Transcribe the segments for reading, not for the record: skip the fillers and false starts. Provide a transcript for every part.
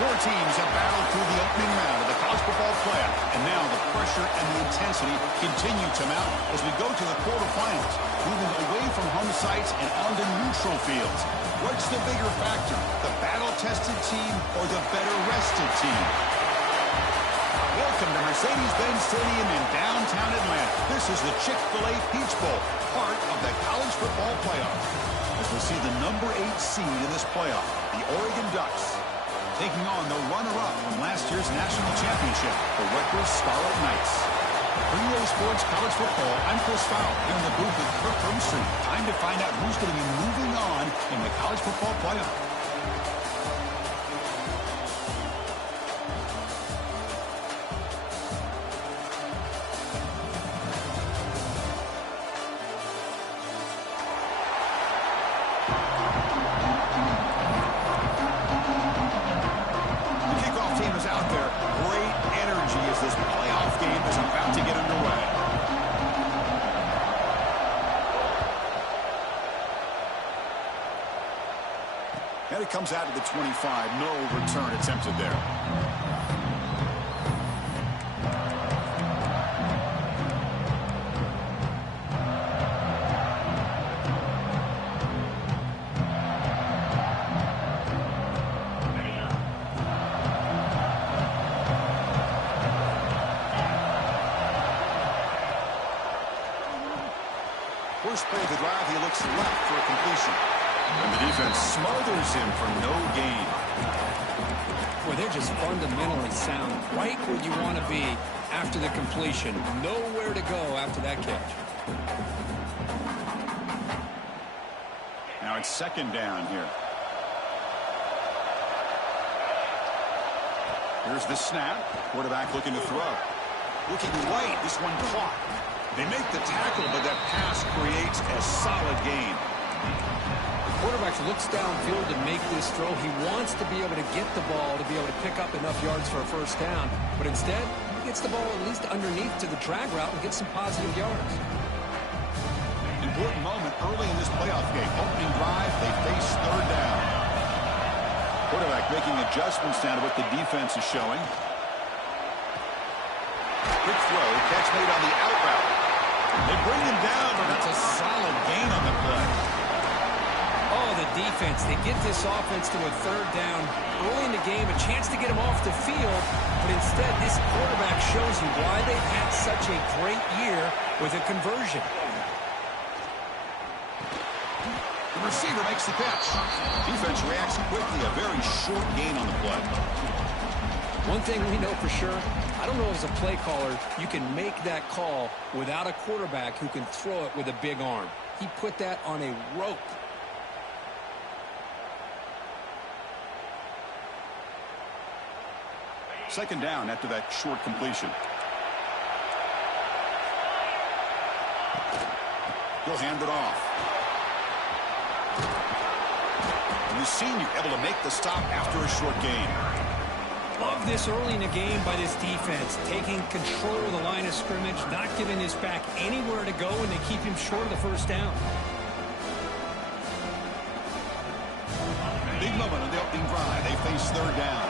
Four teams have battled through the opening round of the college football playoff, and now the pressure and the intensity continue to mount as we go to the quarterfinals, moving away from home sites and onto neutral fields. What's the bigger factor, the battle-tested team or the better-rested team? Welcome to Mercedes-Benz Stadium in downtown Atlanta. This is the Chick-fil-A Peach Bowl, part of the college football playoff. As we see the number 8 seed in this playoff, the Oregon Ducks, taking on the runner-up from last year's national championship, the Rutgers Scarlet Knights. For EA Sports College Football, I'm Chris Fowler here in the booth with Kirk Hermstreet. Time to find out who's going to be moving on in the college football playoff. And it comes out to the 25. No return attempted there. First play of the drive, he looks left for a completion. And the defense smothers him for no gain. Boy, they're just fundamentally sound, right where you want to be after the completion. Nowhere to go after that catch. Now it's second down here. Here's the snap. Quarterback looking to throw. Looking right. This one caught. They make the tackle, but that pass creates a solid gain. Quarterback looks downfield to make this throw. He wants to be able to get the ball to be able to pick up enough yards for a first down. But instead, he gets the ball at least underneath to the drag route and gets some positive yards. Important moment early in this playoff game. Opening drive, they face third down. Quarterback making adjustments now to what the defense is showing. Quick throw, catch made on the out route. They bring him down, but that's a solid gain on the play. Oh, the defense. They get this offense to a third down early in the game, a chance to get him off the field, but instead this quarterback shows you why they've had such a great year with a conversion. The receiver makes the catch. Defense reacts quickly, a very short gain on the play. One thing we know for sure, I don't know as a play caller, you can make that call without a quarterback who can throw it with a big arm. He put that on a rope. Second down after that short completion. He'll hand it off. And the senior able to make the stop after a short gain. Love this early in the game by this defense, taking control of the line of scrimmage, not giving this back anywhere to go, and they keep him short of the first down. Big moment on the opening drive. They face third down.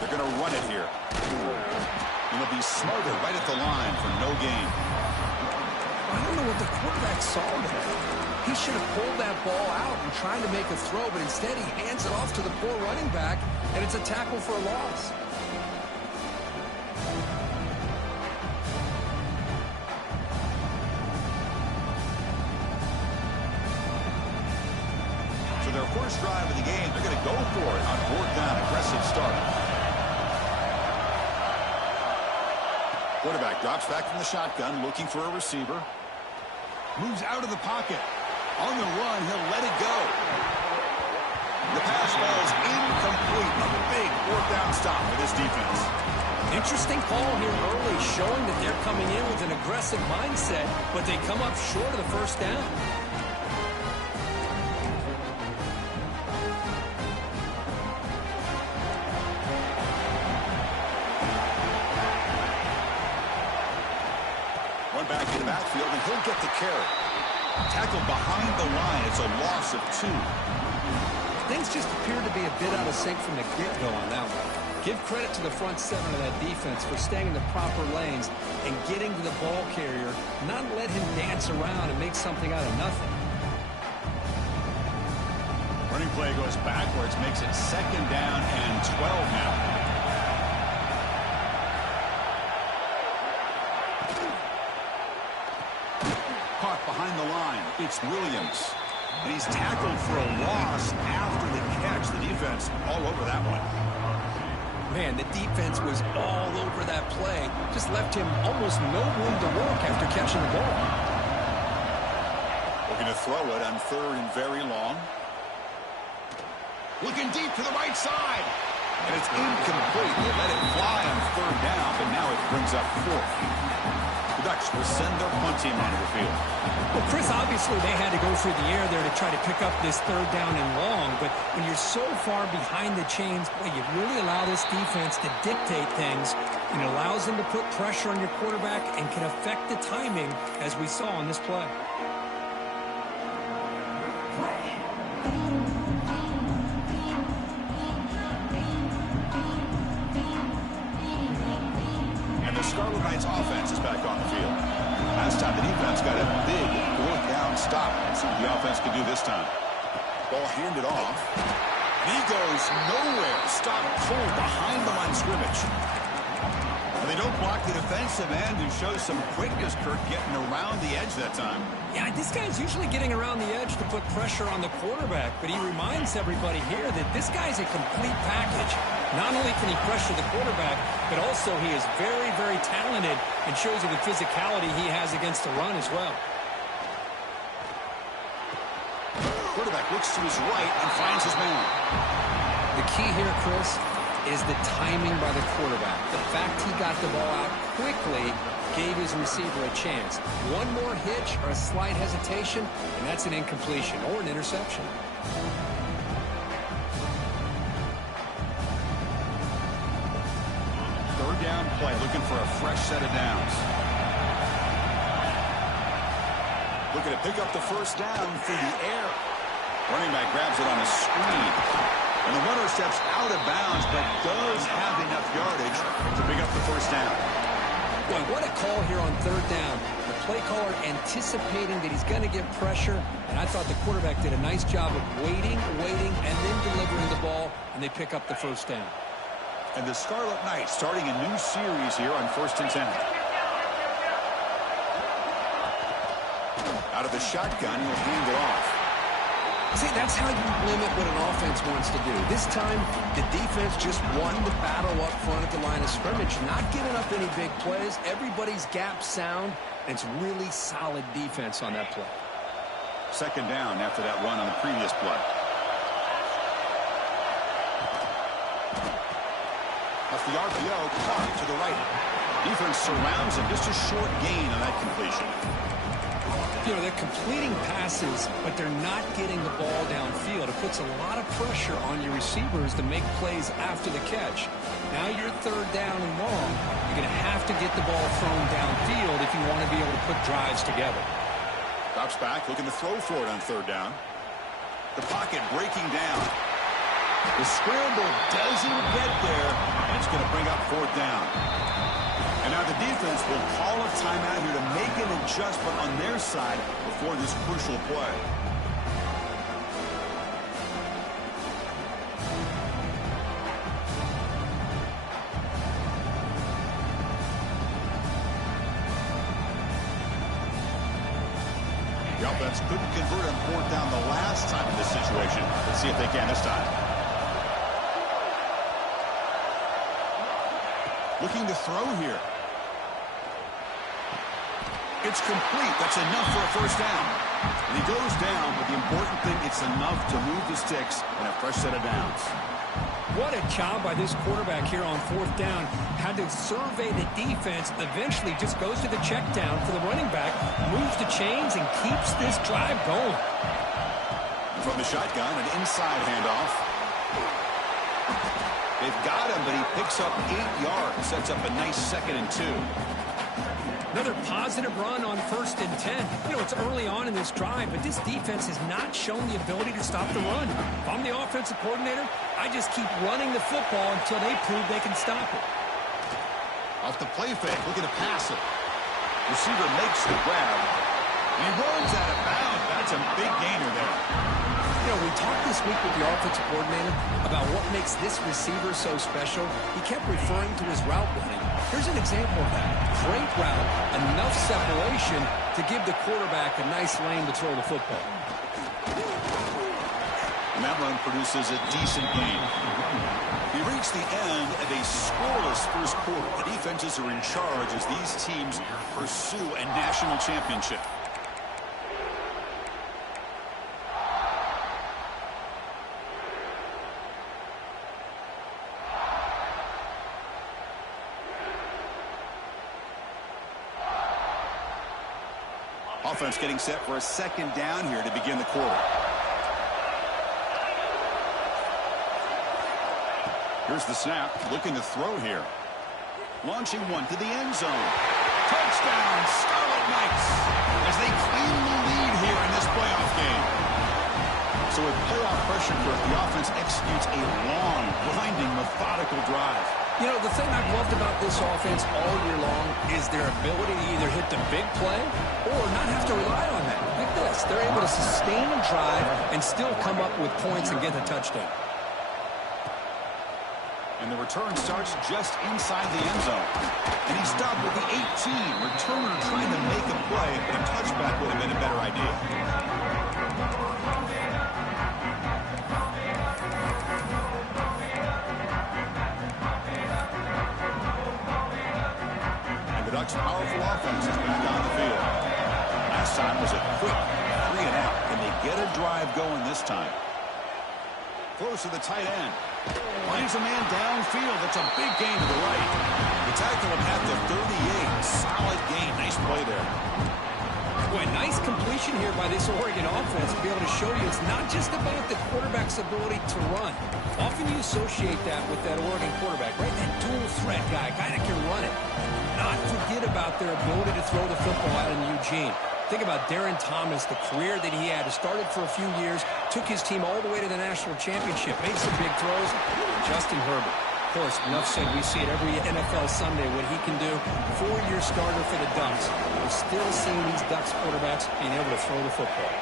They're going to run it here. And they'll be smothered right at the line for no gain. I don't know what the quarterback saw there. He should have pulled that ball out and tried to make a throw, but instead he hands it off to the poor running back, and it's a tackle for a loss. So their first drive of the game, they're going to go for it on fourth down. Aggressive start. Quarterback drops back from the shotgun, looking for a receiver. Moves out of the pocket. On the run, he'll let it go. The pass falls incomplete. A big fourth down stop for this defense. Interesting call here early, showing that they're coming in with an aggressive mindset, but they come up short of the first down. Back in the backfield, and he'll get the carry. Tackled behind the line. It's a loss of 2. Things just appeared to be a bit out of sync from the get-go on that one. Give credit to the front seven of that defense for staying in the proper lanes and getting to the ball carrier, not let him dance around and make something out of nothing. Running play goes backwards, makes it 2nd down and 12 now. Caught behind the line. It's Williams. And he's tackled for a loss after the catch. The defense all over that one. Man, the defense was all over that play. Just left him almost no room to work after catching the ball. Looking to throw it on 3rd and very long. Looking deep to the right side. And it's incomplete. They let it fly on 3rd down, but now it brings up 4th. The Ducks will send their punt team onto the field. Well, Chris, obviously they had to go through the air there to try to pick up this 3rd down and long, but when you're so far behind the chains, boy, you really allow this defense to dictate things, and it allows them to put pressure on your quarterback and can affect the timing, as we saw on this play. Scarlet Knights offense is back on the field. Last time the defense got a big 4th down stop. Let's see what the offense can do this time. Ball handed off. And he goes nowhere. Stop cold behind the line of scrimmage. And they don't block the defensive end and show some quickness, Kirk, getting around the edge that time. Yeah, this guy's usually getting around the edge to put pressure on the quarterback, but he reminds everybody here that this guy's a complete package. Not only can he pressure the quarterback, but also he is very, very talented and shows you the physicality he has against the run as well. Quarterback looks to his right and finds his man. The key here, Chris, is the timing by the quarterback. The fact he got the ball out quickly gave his receiver a chance. One more hitch or a slight hesitation, and that's an incompletion or an interception. Down play, looking for a fresh set of downs. Looking to pick up the 1st down through the air. Running back grabs it on a screen. And the runner steps out of bounds, but does have enough yardage to pick up the 1st down. Boy, what a call here on 3rd down. The play caller anticipating that he's going to get pressure, and I thought the quarterback did a nice job of waiting, and then delivering the ball, and they pick up the 1st down. And the Scarlet Knights starting a new series here on 1st and 10. Out of the shotgun, he'll hand it off. See, that's how you limit what an offense wants to do. This time, the defense just won the battle up front at the line of scrimmage, not giving up any big plays. Everybody's gap sound, and it's really solid defense on that play. 2nd down after that run on the previous play. Off the RPO, caught to the right. Defense surrounds him. Just a short gain on that completion. You know, they're completing passes, but they're not getting the ball downfield. It puts a lot of pressure on your receivers to make plays after the catch. Now you're 3rd down and long. You're going to have to get the ball thrown downfield if you want to be able to put drives together. Drops back, looking to throw for it on 3rd down. The pocket breaking down. The scramble doesn't get there, and it's going to bring up 4th down. And now the defense will call a timeout here to make an adjustment on their side before this crucial play. The offense couldn't convert on 4th down the last time in this situation. Let's see if they can this time. Looking to throw here. It's complete. That's enough for a 1st down. And he goes down, but the important thing, it's enough to move the sticks and a fresh set of downs. What a job by this quarterback here on 4th down. Had to survey the defense, eventually just goes to the check down for the running back, moves the chains, and keeps this drive going. From the shotgun, an inside handoff. They've got him, but he picks up 8 yards. Sets up a nice 2nd and 2. Another positive run on 1st and 10. You know, it's early on in this drive, but this defense has not shown the ability to stop the run. If I'm the offensive coordinator, I just keep running the football until they prove they can stop it. Off the play fake, looking to pass it. Receiver makes the grab. And he runs out of bounds. That's a big gainer there. You know, we talked this week with the offensive coordinator about what makes this receiver so special. He kept referring to his route running. Here's an example of that. Great route, enough separation to give the quarterback a nice lane to throw the football. And that run produces a decent gain. We reach the end of a scoreless first quarter. The defenses are in charge as these teams pursue a national championship. Offense getting set for a second down here to begin the quarter. Here's the snap, looking to throw here. Launching one to the end zone. Touchdown, Scarlet Knights, as they claim the lead here in this playoff game. So with playoff pressure, the offense executes a long, grinding, methodical drive. You know, the thing I've loved about this offense all year long is their ability to either hit the big play or not have to rely on that. Like this, they're able to sustain a drive and still come up with points and get the touchdown. And the return starts just inside the end zone. And he stopped with the 18. Returner trying to make a play, but a touchback would have been a better idea. And the Ducks' powerful offense is back on the field. Last time was a quick 3 and out. Can they get a drive going this time? Close to the tight end. Finds a man downfield. That's a big gain to the right. The tackle him at the 38. Solid gain. Nice play there. Boy, nice completion here by this Oregon offense to be able to show you it's not just about the quarterback's ability to run. Often you associate that with that Oregon quarterback, right? That dual threat guy that can run it. Not forget about their ability to throw the football out in Eugene. Think about Darren Thomas, the career that he had. He started for a few years, took his team all the way to the national championship, made some big throws. Justin Herbert. Of course, enough said, we see it every NFL Sunday what he can do. 4-year starter for the Ducks. We're still seeing these Ducks quarterbacks being able to throw the football.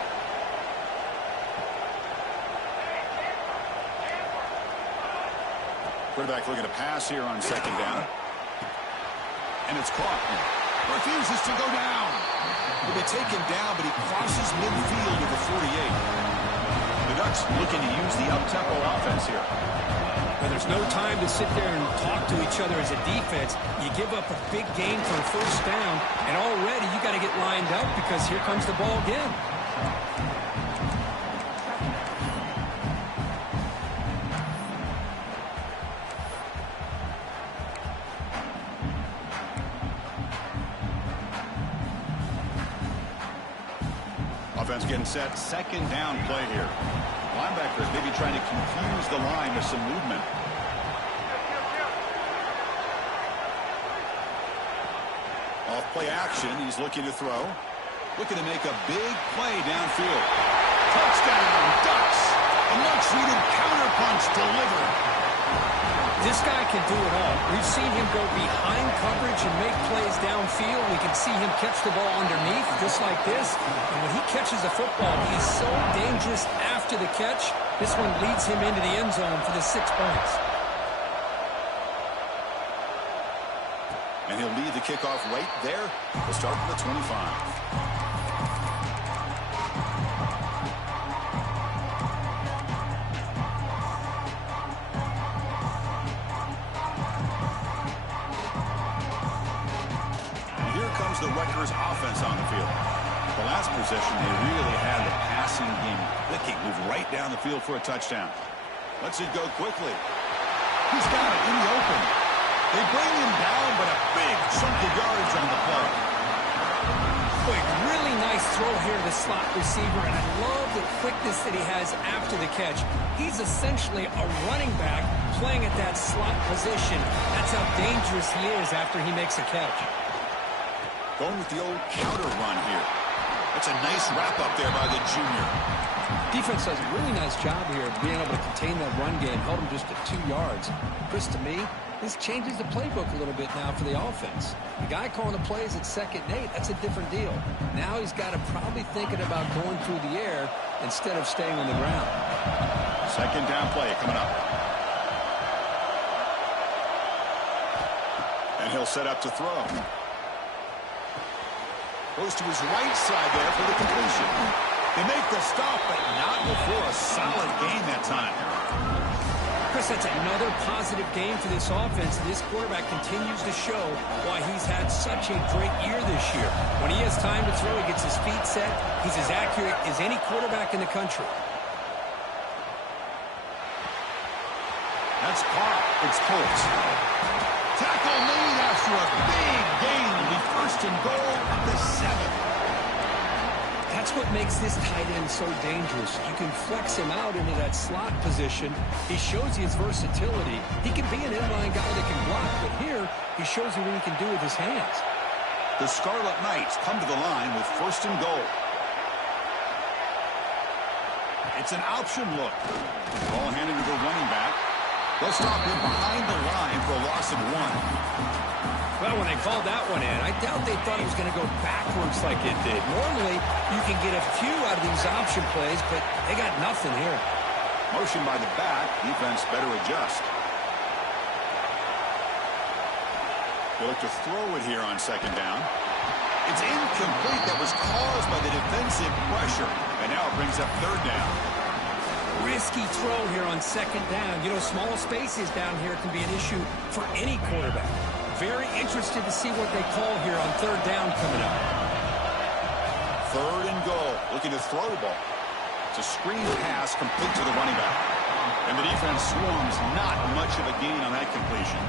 Quarterback looking to pass here on second down. And it's caught. Refuses to go down. He'll be taken down, but he crosses midfield at the 48. The Ducks looking to use the up-tempo offense here. Well, there's no time to sit there and talk to each other as a defense. You give up a big gain for a first down, and already you got to get lined up because here comes the ball again. Offense getting set. Second down play here. Linebackers maybe trying to confuse the line with some movement. Off play action. He's looking to throw. Looking to make a big play downfield. Touchdown, Ducks. A much-needed counterpunch delivered. This guy can do it all. We've seen him go behind coverage and make plays downfield. We can see him catch the ball underneath, just like this. And when he catches the football, he's so dangerous after the catch. This one leads him into the end zone for the 6 points. And he'll lead the kickoff right there. We'll start from the 25. The Rutgers offense on the field. The last possession, they really had the passing game clicking. Move right down the field for a touchdown. Lets it go quickly. He's got it in the open. They bring him down, but a big chunk of yards on the play. Boy, really nice throw here to the slot receiver, and I love the quickness that he has after the catch. He's essentially a running back playing at that slot position. That's how dangerous he is after he makes a catch. Going with the old counter run here. That's a nice wrap up there by the junior. Defense does a really nice job here of being able to contain that run game, held him just at 2 yards. Chris, to me, this changes the playbook a little bit now for the offense. The guy calling the plays at 2nd and 8, that's a different deal. Now he's got to probably thinking about going through the air instead of staying on the ground. 2nd down play coming up. And he'll set up to throw. Goes to his right side there for the completion. They make the stop, but not before a solid game that time. Chris, that's another positive game for this offense. This quarterback continues to show why he's had such a great year this year. When he has time to throw, he gets his feet set. He's as accurate as any quarterback in the country. That's caught. It's Colts. Tackle made after a big gain. Will be 1st and goal at the 7th. That's what makes this tight end so dangerous. You can flex him out into that slot position. He shows you his versatility. He can be an inline guy that can block, but here he shows you what he can do with his hands. The Scarlet Knights come to the line with 1st and goal. It's an option look. Ball handed to the running back. They'll stop him behind the line for a loss of 1. Well, when they called that one in, I doubt they thought he was going to go backwards like it did. Normally, you can get a few out of these option plays, but they got nothing here. Motion by the back. Defense better adjust. They look to throw it here on 2nd down. It's incomplete. That was caused by the defensive pressure. And now it brings up 3rd down. Risky throw here on 2nd down. You know, small spaces down here can be an issue for any quarterback. Very interested to see what they call here on 3rd down coming up. 3rd and goal. Looking to throw the ball. It's a screen pass complete to the running back. And the defense swarms. Not much of a gain on that completion.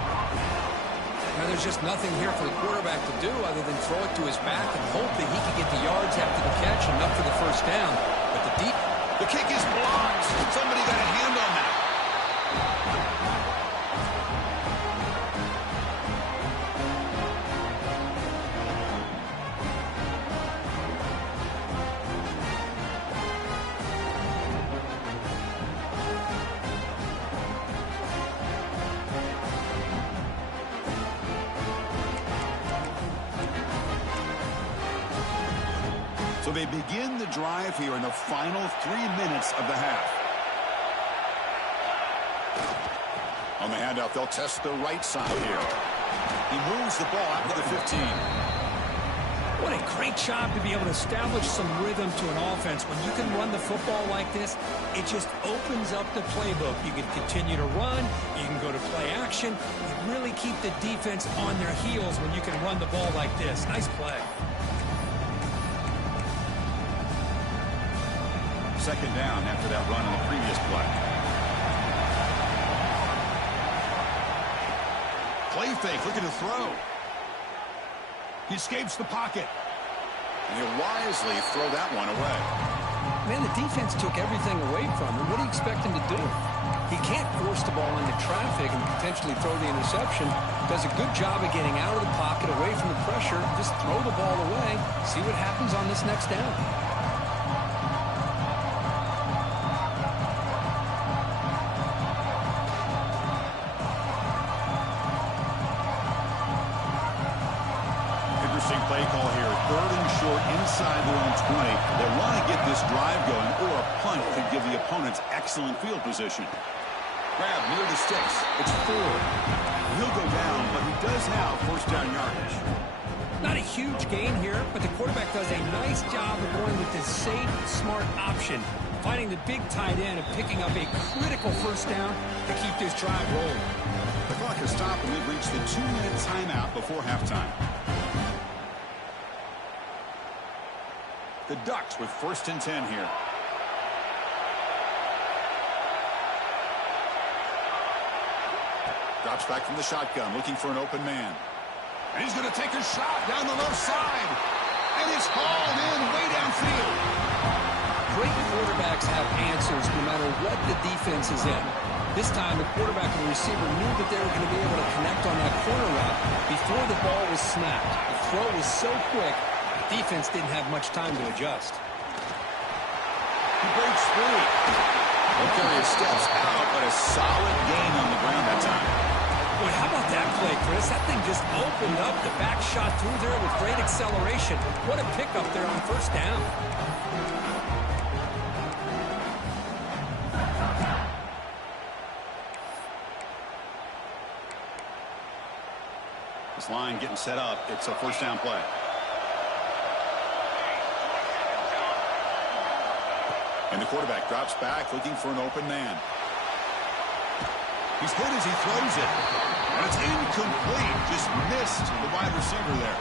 Now, there's just nothing here for the quarterback to do other than throw it to his back and hope that he can get the yards after the catch enough for the 1st down. But the kick is blocked. Somebody got a hand on that. So they begin the drive here in the final 3 minutes of the half. On the handoff, they'll test the right side here. He moves the ball out to the 15. What a great job to be able to establish some rhythm to an offense. When you can run the football like this, it just opens up the playbook. You can continue to run. You can go to play action. You really keep the defense on their heels when you can run the ball like this. Nice play. 2nd down after that run on the previous play. Play fake, looking to throw. He escapes the pocket. And he'll wisely throw that one away. Man, the defense took everything away from him. What do you expect him to do? He can't force the ball into traffic and potentially throw the interception. Does a good job of getting out of the pocket, away from the pressure. Just throw the ball away. See what happens on this next down. Play call here, 3rd and short inside their own 20. They want to get this drive going, or a punt could give the opponents excellent field position. Grab near the sticks. It's 4. He'll go down, but he does have 1st down yardage. Not a huge gain here, but the quarterback does a nice job of going with this safe, smart option, finding the big tight end and picking up a critical 1st down to keep this drive rolling. The clock has stopped, and we've reached the 2-minute timeout before halftime. The Ducks with 1st and 10 here. Drops back from the shotgun, looking for an open man. And he's going to take a shot down the left side. And it's hauled in way downfield. Great quarterbacks have answers no matter what the defense is in. This time, the quarterback and the receiver knew that they were going to be able to connect on that corner route before the ball was snapped. The throw was so quick, the defense didn't have much time to adjust. He breaks free. Carrier steps out, but a solid gain on the ground that time. Boy, how about that play, Chris? That thing just opened up. The back shot through there with great acceleration. What a pickup there on first down. This line getting set up. It's a first down play. And the quarterback drops back looking for an open man. He's hit as he throws it. And it's incomplete. Just missed the wide receiver there.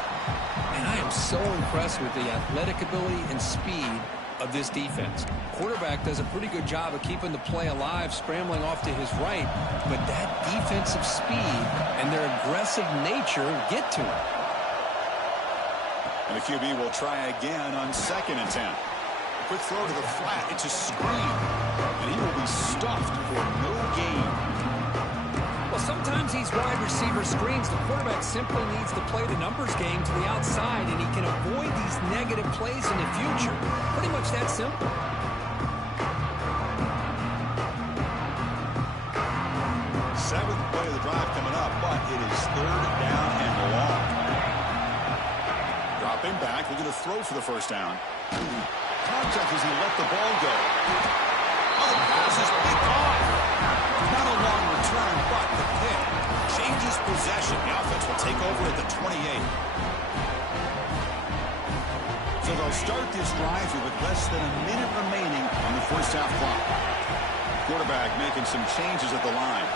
And I am so impressed with the athletic ability and speed of this defense. Quarterback does a pretty good job of keeping the play alive, scrambling off to his right. But that defensive speed and their aggressive nature get to him. And the QB will try again on 2nd and 10. Quick throw to the flat. It's a screen. And he will be stuffed for no gain. Well, sometimes these wide receiver screens, the quarterback simply needs to play the numbers game to the outside, and he can avoid these negative plays in the future. Pretty much that simple. Seventh play of the drive coming up, but it is 3rd down and long. Dropping back, looking to throw for the first down. Contact as he let the ball go. Oh, the pass is picked off. Not a long return, but the pick changes possession. The offense will take over at the 28. So they'll start this drive here with less than a minute remaining on the first half clock. Quarterback making some changes at the line.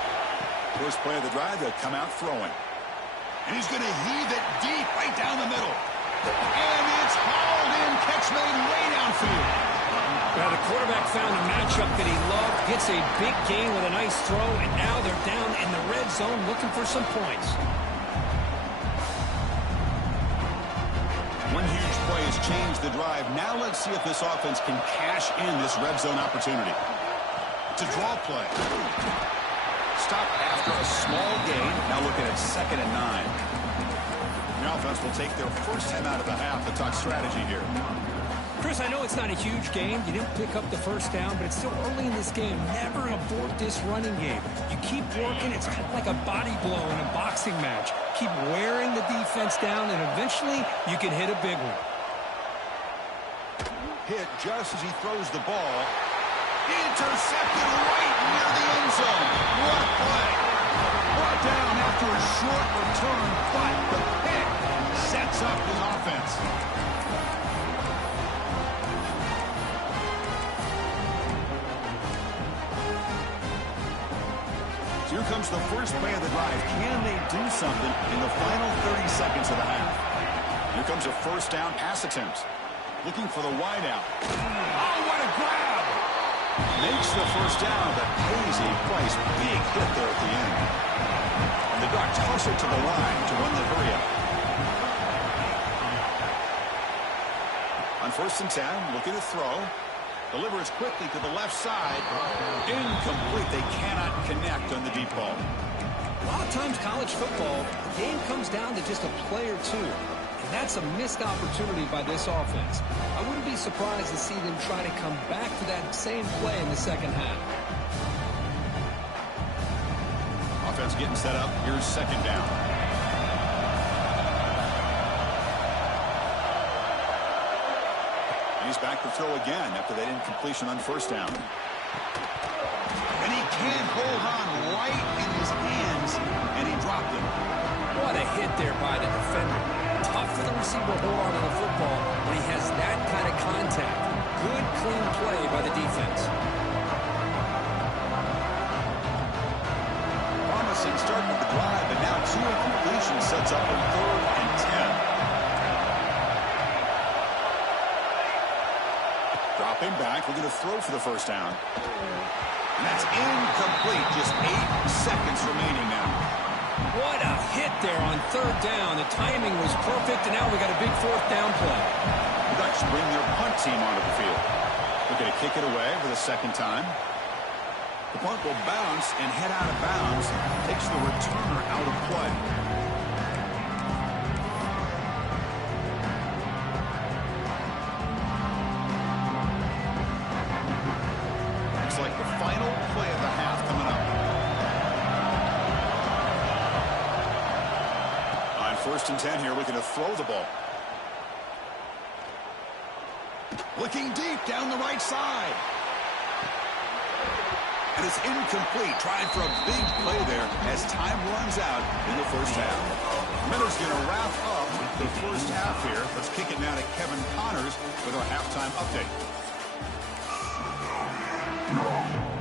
First play of the drive, they'll come out throwing. And he's going to heave it deep right down the middle. And it's hauled in. Catch made way downfield. Well, the quarterback found a matchup that he loved, gets a big gain with a nice throw, and now they're down in the red zone looking for some points. One huge play has changed the drive. Now let's see if this offense can cash in this red zone opportunity. It's a draw play. Stop after a small gain. Now looking at 2nd and 9. The offense will take their first time out of the half to talk strategy here. Chris, I know it's not a huge game. You didn't pick up the first down, but it's still early in this game. Never abort this running game. You keep working. It's kind of like a body blow in a boxing match. Keep wearing the defense down, and eventually you can hit a big one. Hit just as he throws the ball. Intercepted right near the end zone. What a play. Brought down after a short return, but the pick sets up his offense. So here comes the first play of the drive. Can they do something in the final 30 seconds of the half? Here comes a first down pass attempt. Looking for the wideout. Oh, what a grab! Makes the first down, but pays a price. Big hit there at the end. And the Ducks toss it to the line to run the hurry-up. On 1st and 10, looking to throw. Delivers quickly to the left side. Incomplete. They cannot connect on the deep ball. A lot of times college football, the game comes down to just a play or two. And that's a missed opportunity by this offense. I wouldn't be surprised to see them try to come back to that same play in the second half. Offense getting set up. Here's 2nd down. And he's back to throw again after that incompletion on first down. And he can't hold on right in his hands, and he dropped it. What a hit there by the defender. Tough for the receiver to hold on to the football when he has that kind of contact. Good, clean play by the defense. Promising start with the drive, but now 2 incompletions sets up a 3rd and 10. Dropping back, we're going to throw for the first down. And that's incomplete. Just 8 seconds remaining now. What a hit there on 3rd down. The timing was perfect, and now we got a big 4th down play. The Ducks bring their punt team onto the field. They're going to kick it away for the 2nd time. The punt will bounce and head out of bounds. Takes the returner out of play. First and 10 here, looking to throw the ball. Looking deep down the right side. And it's incomplete. Trying for a big play there as time runs out in the first half. Miller's going to wrap up the first half here. Let's kick it now to Kevin Connors with our halftime update.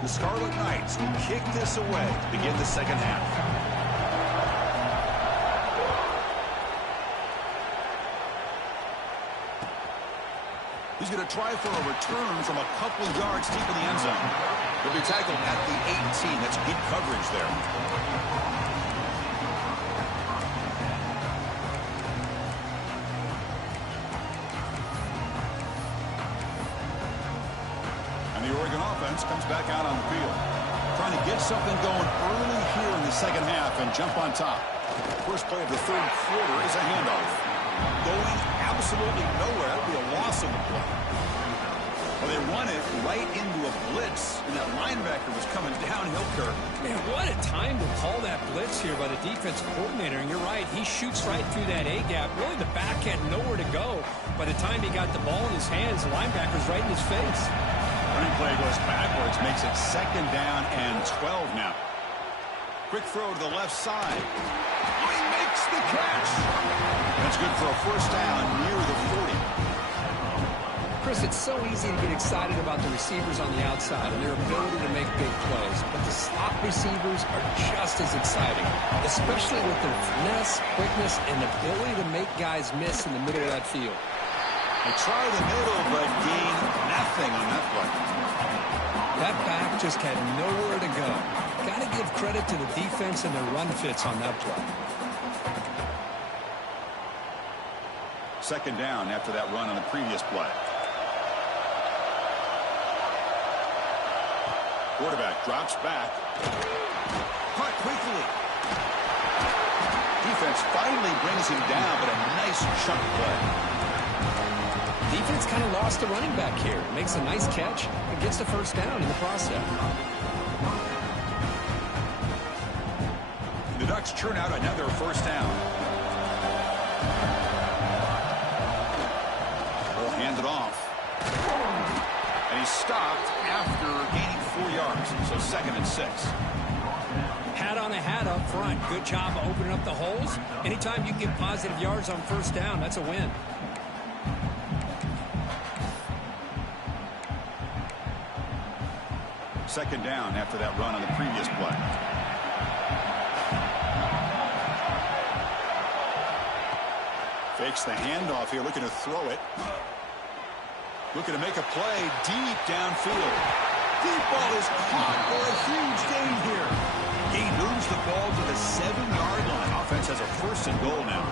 The Scarlet Knights kick this away to begin the second half. He's going to try for a return from a couple yards deep in the end zone. He'll be tackled at the 18. That's good coverage there. And the Oregon offense comes back out on the field. Trying to get something going early here in the second half and jump on top. First play of the third quarter is a handoff. Going absolutely nowhere. That'll be a loss on the play. Well, they run it right into a blitz, and that linebacker was coming downhill, Kirk. Man, what a time to call that blitz here by the defensive coordinator. And you're right, he shoots right through that A-gap. Really, the back had nowhere to go. By the time he got the ball in his hands, the linebacker's right in his face. Running play goes backwards, makes it second down and 12 now. Quick throw to the left side. He makes the catch. That's good for a first down near the 40. Chris, it's so easy to get excited about the receivers on the outside and their ability to make big plays. But the slot receivers are just as exciting, especially with their finesse, quickness, and ability to make guys miss in the middle of that field. They try the middle, but gain nothing on that play. That back just had nowhere to go. Got to give credit to the defense and their run fits on that play. Second down after that run on the previous play. Quarterback drops back. Caught quickly. Defense finally brings him down, but a nice chunk play. Defense kind of lost the running back here. Makes a nice catch and gets the first down in the process. The Ducks churn out another first down. Will hand it off. And he's stopped after gaining 4 yards. So second and 6. Hat on a hat up front. Good job of opening up the holes. Anytime you get positive yards on first down, that's a win. Second down after that run on the previous play. Fakes the handoff here, looking to throw it. Looking to make a play deep downfield. Deep ball is caught for a huge gain here. He moves the ball to the 7-yard line. Offense has a first and goal now.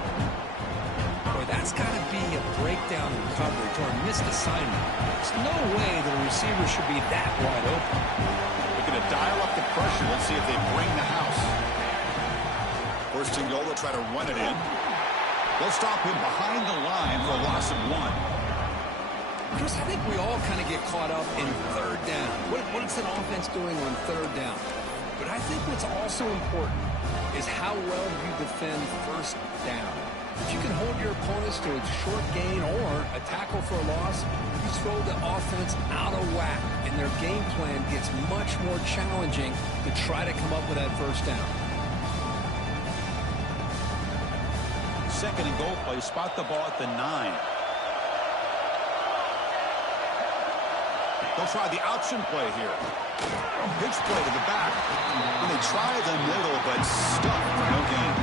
Boy, that's got to be a breakdown in coverage or a missed assignment. There's no way that a receiver should be that wide open. They're going to dial up the pressure. Let's see if they bring the house. First and goal, they'll try to run it in. They'll stop him behind the line for a loss of 1. Chris, I think we all kind of get caught up in third down. What's an offense doing on third down? But I think what's also important is how well you defend first down. If you can hold your opponents to a short gain or a tackle for a loss, you throw the offense out of whack, and their game plan gets much more challenging to try to come up with that first down. Second and goal play, spot the ball at the 9. They'll try the option play here. Pitch play to the back. And they try the middle, but stuck for no gain.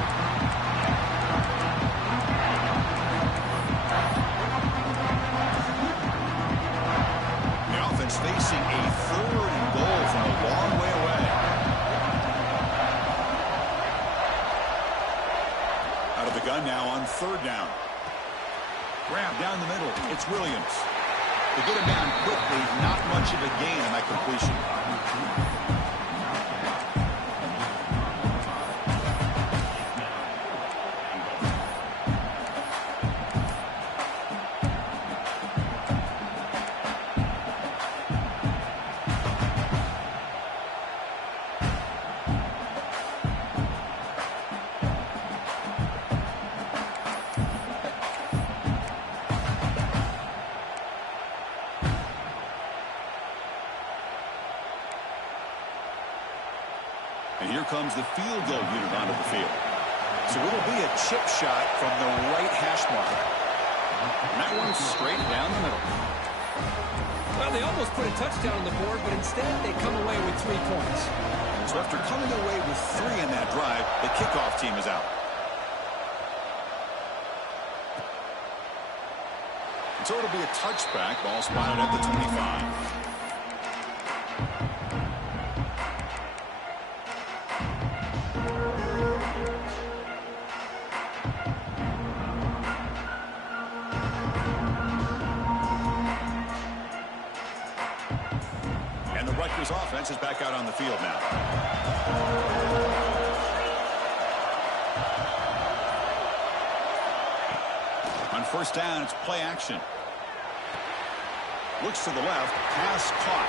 The offense facing a third and goal from a long way away. Out of the gun now on third down. Grab down the middle. It's Williams. To get him down quickly, not much of a gain on that completion. And here comes the field goal unit onto the field. So it'll be a chip shot from the right hash mark. And that one's straight down the middle. Well, they almost put a touchdown on the board, but instead they come away with 3 points. So after coming away with 3 in that drive, the kickoff team is out. And so it'll be a touchback. Ball spotted at the 25. Rutgers offense is back out on the field now. On first down, it's play action. Looks to the left, pass caught.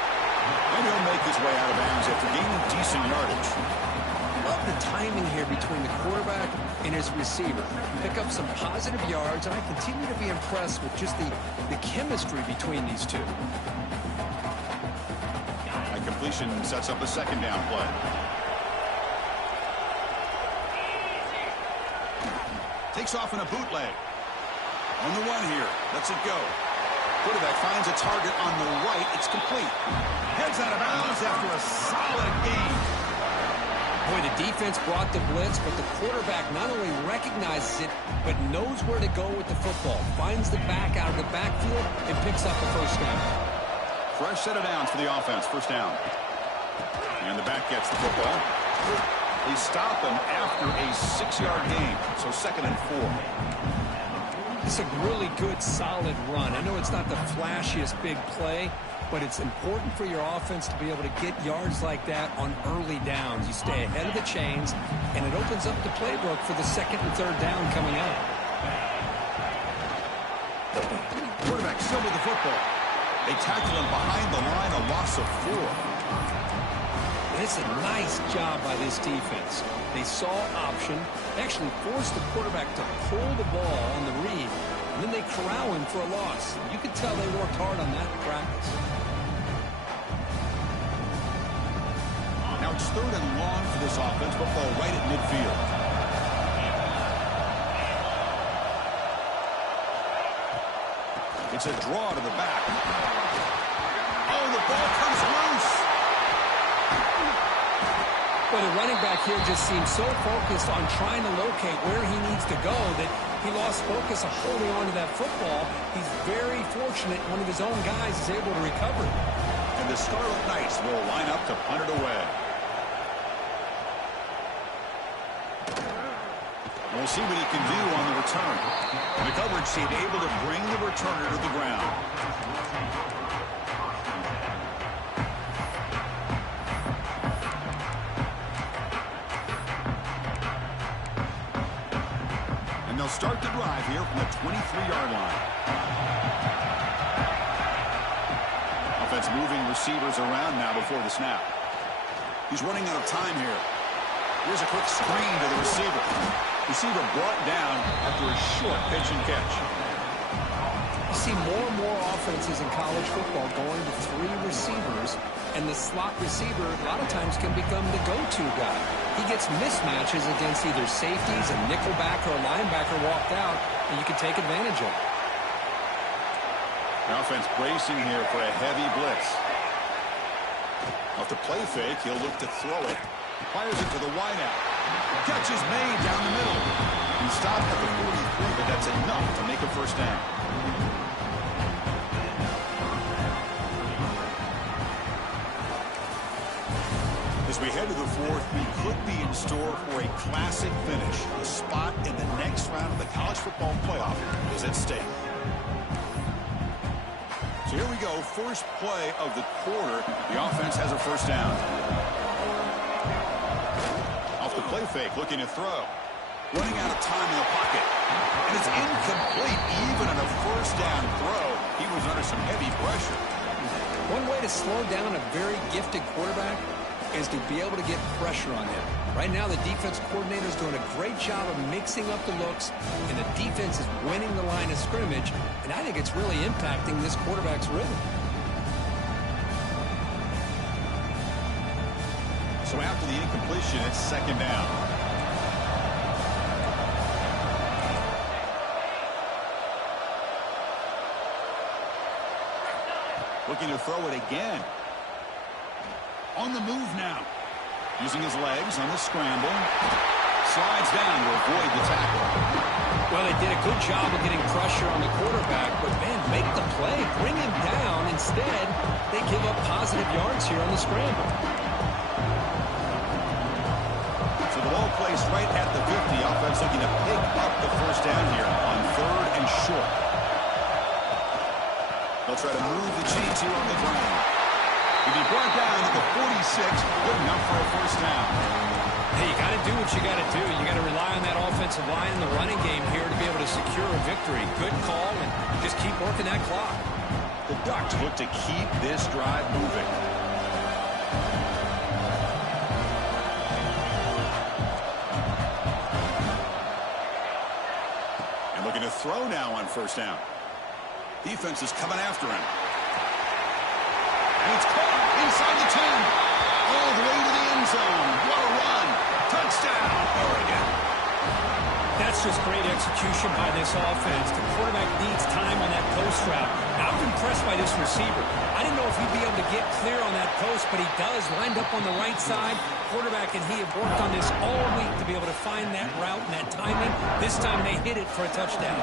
And he'll make his way out of bounds after gaining decent yardage. Love the timing here between the quarterback and his receiver. Pick up some positive yards, and I continue to be impressed with just the chemistry between these two. Completion sets up a second down play. Takes off in a bootleg. On the run here. Lets it go. Quarterback finds a target on the right. It's complete. Heads out of bounds after a solid gain. Boy, the defense brought the blitz, but the quarterback not only recognizes it, but knows where to go with the football. Finds the back out of the backfield and picks up the first down. Fresh set of downs for the offense. First down. And the back gets the football. They stop him after a 6-yard gain. So 2nd and 4. It's a really good, solid run. I know it's not the flashiest big play, but it's important for your offense to be able to get yards like that on early downs. You stay ahead of the chains, and it opens up the playbook for the 2nd and 3rd down coming up. Quarterback still with the football. They tackle him behind the line, a loss of 4. And it's a nice job by this defense. They saw option, actually forced the quarterback to pull the ball on the read, and then they corral him for a loss. You could tell they worked hard on that in practice. Now it's 3rd and long for this offense, but ball right at midfield. It's a draw to the back. Oh, the ball comes loose. Well, the running back here just seems so focused on trying to locate where he needs to go that he lost focus of holding on to that football. He's very fortunate one of his own guys is able to recover it. And the Scarlet Knights will line up to punt it away. We'll see what he can do on the return. The coverage team able to bring the returner to the ground. And they'll start the drive here from the 23-yard line. Offense moving receivers around now before the snap. He's running out of time here. Here's a quick screen to the receiver. Receiver brought down after a short pitch and catch. You see more and more offenses in college football going to 3 receivers, and the slot receiver a lot of times can become the go-to guy. He gets mismatches against either safeties, a nickelback, or a linebacker walked out, and you can take advantage of it. The offense bracing here for a heavy blitz. Off the play fake, he'll look to throw it. Fires it to the wideout. Catch is made down the middle. He stopped at the 43, but that's enough to make a first down. As we head to the 4th, we could be in store for a classic finish. A spot in the next round of the college football playoff is at stake. So here we go, first play of the quarter. The offense has a first down. Off the play fake, looking to throw. Running out of time in the pocket. And it's incomplete, even on a first down throw. He was under some heavy pressure. One way to slow down a very gifted quarterback is to be able to get pressure on him. Right now, the defense coordinator is doing a great job of mixing up the looks, and the defense is winning the line of scrimmage, and I think it's really impacting this quarterback's rhythm. So after the incompletion, it's second down. Looking to throw it again. On the move now. Using his legs on the scramble. Slides down to avoid the tackle. Well, they did a good job of getting pressure on the quarterback, but, man, make the play. Bring him down. Instead, they give up positive yards here on the scramble. So the ball placed right at the 50. Offense looking to pick up the first down here on 3rd and short. They'll try to move the chains here on the ground. He'll be brought down at the 46. Good enough for a first down. Hey, you got to do what you got to do. You got to rely on that offensive line in the running game here to be able to secure a victory. Good call, and just keep working that clock. The Ducks look to keep this drive moving. And looking to throw now on first down. Defense is coming after him. And it's caught inside the 10. All the way to the end zone. What a run. Touchdown, Oregon. That's just great execution by this offense. The quarterback needs time on that post route. Now, I'm impressed by this receiver. I didn't know if he'd be able to get clear on that post, but he does. Lined up on the right side. Quarterback and he have worked on this all week to be able to find that route and that timing. This time they hit it for a touchdown.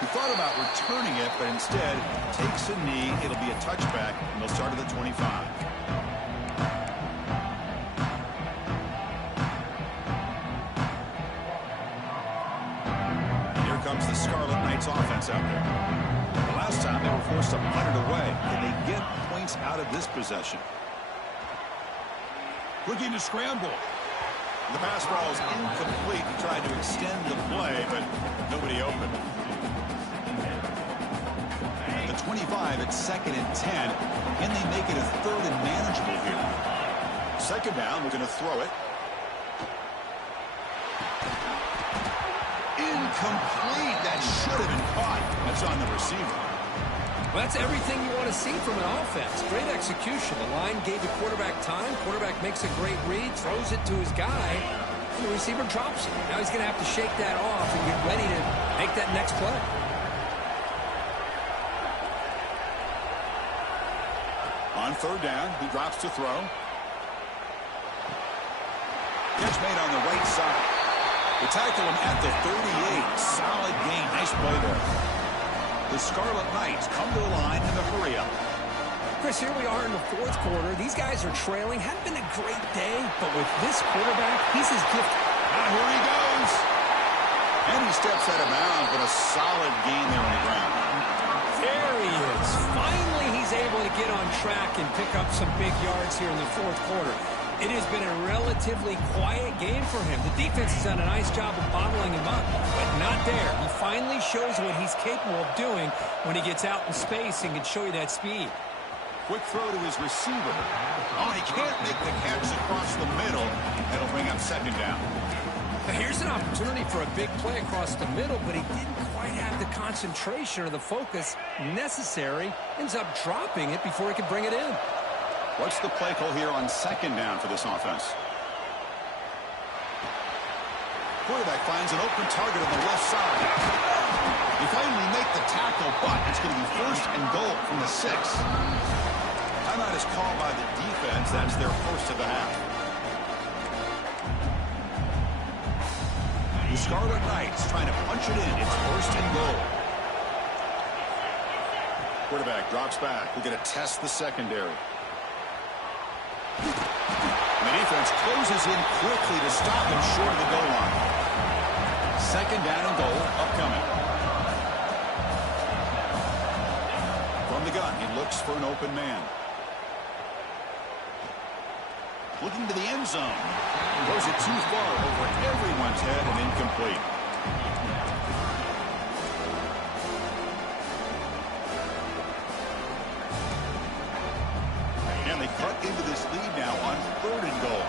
He thought about returning it, but instead takes a knee. It'll be a touchback, and they'll start at the 25. Here comes the Scarlet Knights offense out there. The last time they were forced to punt it away. Can they get points out of this possession? Looking to scramble. The pass ball is incomplete. He tried to extend the play, but nobody open. 25 at 2nd and 10. Can they make it a 3rd and manageable here? Second down, we're going to throw it. Incomplete. That should have been caught. That's on the receiver. Well, that's everything you want to see from an offense. Great execution. The line gave the quarterback time. Quarterback makes a great read, throws it to his guy, and the receiver drops it. Now he's going to have to shake that off and get ready to make that next play. On 3rd down, he drops to throw. Catch made on the right side. They tackle him at the 38. Solid gain. Nice play there. The Scarlet Knights come to the line in the hurry up. Chris, here we are in the 4th quarter. These guys are trailing. Hadn't been a great day, but with this quarterback, he's his gift. Here he goes. And he steps out of bounds, but a solid gain there on the ground. There he is. Finally, he's able to get on track and pick up some big yards here in the 4th quarter. It has been a relatively quiet game for him. The defense has done a nice job of bottling him up, but not there. He finally shows what he's capable of doing when he gets out in space and can show you that speed. Quick throw to his receiver. Oh, he can't make the catch across the middle. That'll bring up second down. Now here's an opportunity for a big play across the middle, but he didn't quite have the concentration or the focus necessary. Ends up dropping it before he could bring it in. What's the play call here on second down for this offense? Quarterback finds an open target on the left side. They finally make the tackle, but it's going to be 1st and goal from the 6. Timeout is called by the defense. That's their first of the half. The Scarlet Knights trying to punch it in. It's 1st and goal. Quarterback drops back. We're going to test the secondary. And the defense closes in quickly to stop him short of the goal line. Second down and goal upcoming. From the gun, he looks for an open man. Looking to the end zone. Throws it too far over everyone's head and incomplete. And they cut into this lead now on 3rd and goal.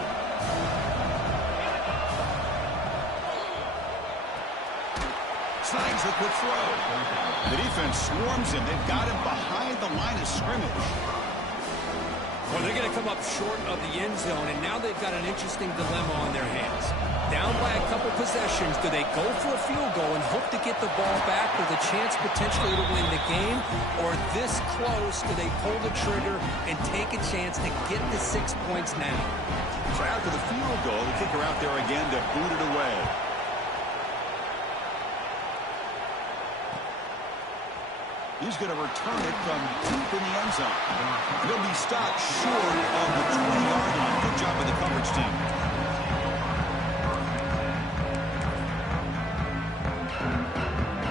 Snags the quick throw. The defense swarms him. They've got him behind the line of scrimmage. Well, they're going to come up short of the end zone, and now they've got an interesting dilemma on their hands. Down by a couple possessions, do they go for a field goal and hope to get the ball back with a chance potentially to win the game? Or this close, do they pull the trigger and take a chance to get the 6 points now? So after the field goal, the kicker out there again to boot it away. He's going to return it from deep in the end zone. He'll be stopped short of the 20-yard line. Good job by the coverage team.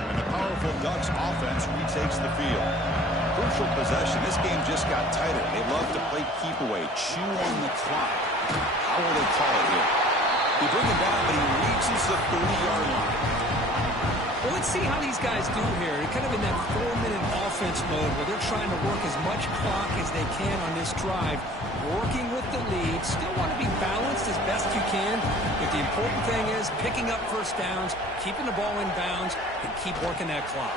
And the powerful Ducks offense retakes the field. Crucial possession. This game just got tighter. They love to play keep away, chew on the clock. How will they call it here? They bring him down, but he reaches the 30-yard line. Well, let's see how these guys do here. They're kind of in that 4-minute offense mode where they're trying to work as much clock as they can on this drive, working with the lead. Still want to be balanced as best you can, but the important thing is picking up first downs, keeping the ball in bounds, and keep working that clock.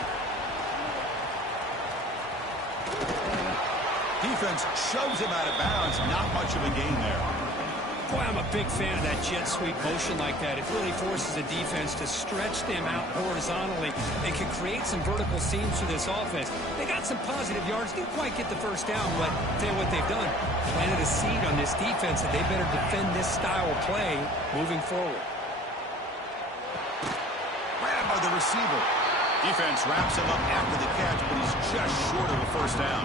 Defense shoves him out of bounds. Not much of a gain there. Boy, I'm a big fan of that jet sweep motion like that. It really forces the defense to stretch them out horizontally and can create some vertical seams for this offense. They got some positive yards, didn't quite get the first down, but tell you what they've done. Planted a seed on this defense that they better defend this style of play moving forward. Grabbed by the receiver. Defense wraps him up after the catch, but he's just short of a first down.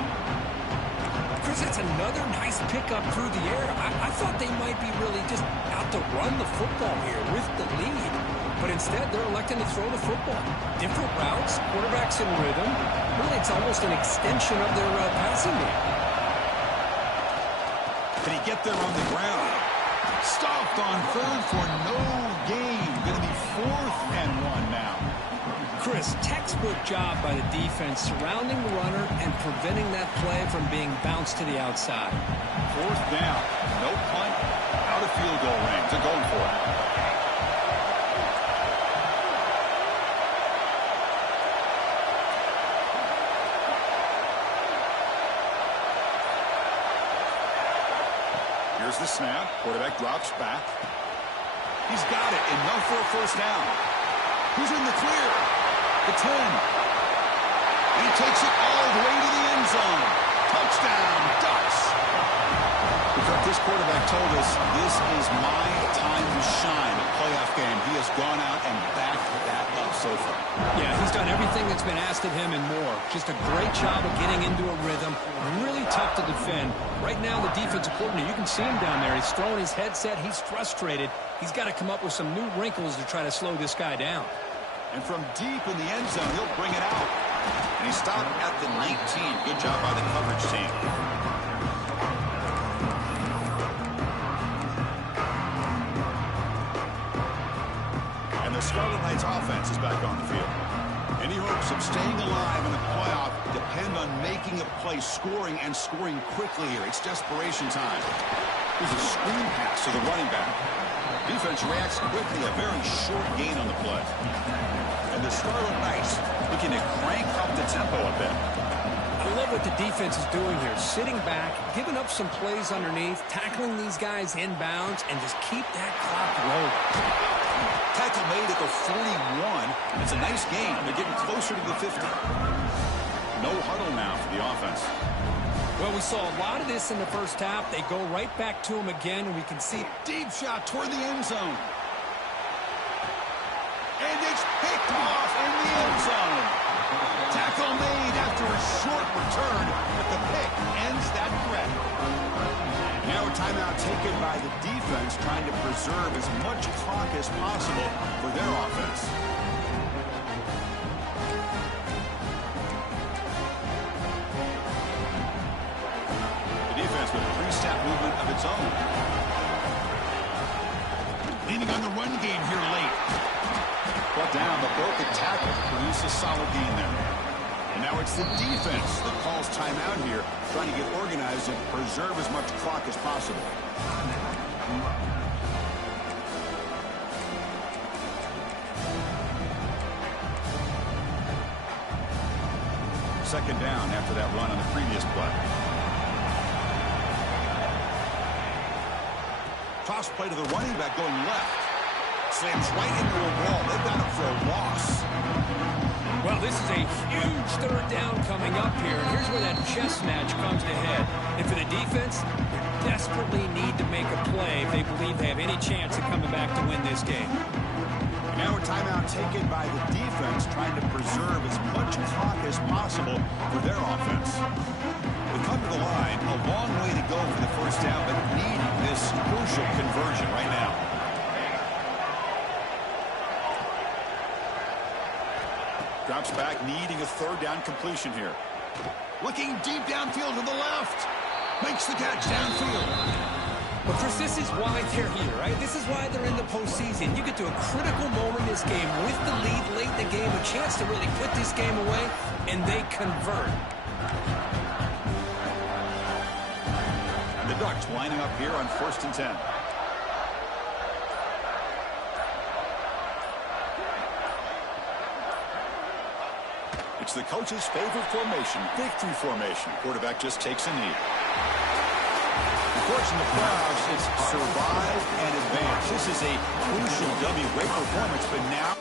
Chris, that's another nice pickup through the air. I thought they might be really just out to run the football here with the lead. But instead, they're electing to throw the football. Different routes, quarterbacks in rhythm. Really, it's almost an extension of their passing game. Can he get there on the ground? Stopped on third for no gain. Going to be 4th and 1 now. Chris, textbook job by the defense surrounding the runner and preventing that play from being bounced to the outside. 4th down. No punt. Out of field goal range. They're going for it. Here's the snap. Quarterback drops back. He's got it. Enough for a first down. Who's in the clear? The 10. And he takes it all the way to the end zone. Touchdown, Ducks. Because this quarterback told us this is my time to shine. A playoff game. He has gone out and backed that up so far. Yeah, he's done everything that's been asked of him and more. Just a great job of getting into a rhythm. Really tough to defend. Right now, the defensive coordinator, you can see him down there. He's throwing his headset. He's frustrated. He's got to come up with some new wrinkles to try to slow this guy down. And from deep in the end zone, he'll bring it out. And he stopped at the 19. Good job by the coverage team. And the Scarlet Knights offense is back on the field. Any hopes of staying alive in the playoff depend on making a play, scoring, and scoring quickly here. It's desperation time. There's a screen pass to the running back. Defense reacts quickly, a very short gain on the play. And the Scarlet Knights looking to crank up the tempo a bit. I love what the defense is doing here. Sitting back, giving up some plays underneath, tackling these guys inbounds, and just keep that clock rolling. Tackle made at the 41. It's a nice gain. They're getting closer to the 50. No huddle now for the offense. Well, we saw a lot of this in the first half. They go right back to him again, and we can see deep shot toward the end zone. And it's picked off in the end zone. Tackle made after a short return, but the pick ends that threat. Now a timeout taken by the defense, trying to preserve as much clock as possible for their offense. With a three-step movement of its own. Leaning on the run game here late. Brought down, but broke a tackle. Produced a solid gain there. And now it's the defense that calls timeout here, trying to get organized and preserve as much clock as possible. second down after that run on the previous play. Toss play to the running back going left. Slams right into a wall. They've got him for a loss. Well, this is a huge third down coming up here. And here's where that chess match comes to head. And for the defense, they desperately need to make a play if they believe they have any chance of coming back to win this game. Now a timeout taken by the defense, trying to preserve as much clock as possible for their offense. They come to the line, a long way to go for the first down, but needing this crucial conversion right now. Drops back, needing a third down completion here. Looking deep downfield to the left. Makes the catch downfield. But Chris, this is why they're here, right? This is why they're in the postseason. You get to a critical moment in this game with the lead late in the game, a chance to really put this game away, and they convert. The Ducks lining up here on 1st and 10. It's the coach's favorite formation, victory formation. Quarterback just takes a knee. Of course, in the playoffs, it's survive and advance. This is a crucial W. Great performance, but now...